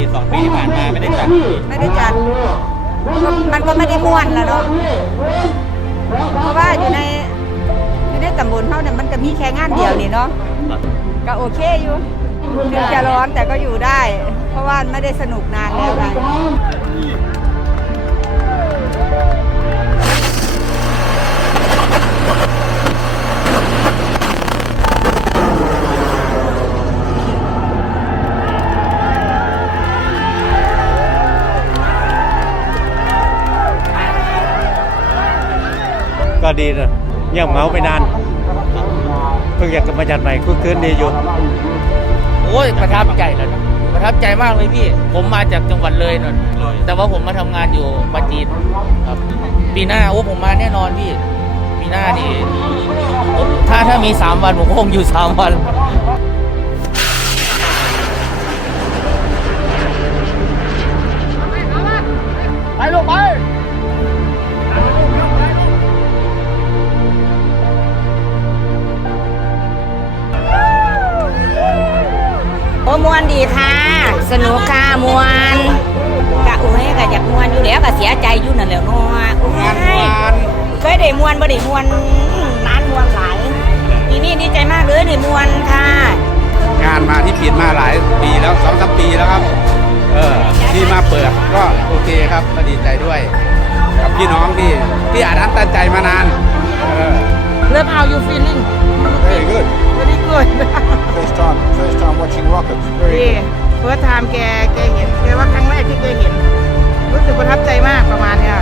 ที่สองปีที่ผ่านมาไม่ได้จัดไม่ได้จัดก็มันก็ไม่ได้ม่วนแล้วเนาะเพราะว่าอยู่ในอยู่ในตำบลเท่าเนี่ยมันก็มีแค่งานเดียวนี่เนาะก็โอเคอยู่ถึงจะร้อนแต่ก็อยู่ได้ เพราะว่าไม่ได้สนุกนานแล้วไง ก็ดีนะเงียบเหงาไปนานเพิ่งอยากกลับมาจัดใหม่คึกคืนดีอยู่โอ้ยประทับใจเลยนะประทับใจมากเลยพี่ ผมมาจากจังหวัดเลยนนแต่ว่าผมมาทำงานอยู่ปราจีนครับ ปีหน้าโอ้ผมมาแน่นอนพี่ ปีหน้านี่ผมถ้าถ้ามีสามวันผมก็คงอยู่สามวัน อ้มวนดีค่ะ สนุกค่ะมวนกะอุ้ยกะอยากมวนอยู่แล้วกะเสียใจอยู่นั่นแหละเนาะอุ้ยเคยได้มวนบ่ได้มวนนานมวนหลายปีนี้ดีใจมากเลยได้มวนค่ะ งานมาที่ผิดมาหลายปีแล้วสองสามปีแล้วครับเออที่มาเปิดก็โอเคครับก็ดีใจด้วย กับพี่น้องที่ที่อ่านอันตันใจมานาน ไทมแกแกเห็นแกว่าครั้งแรกที่แกเห็น รู้สึกประทับใจมากประมาณเนี้ย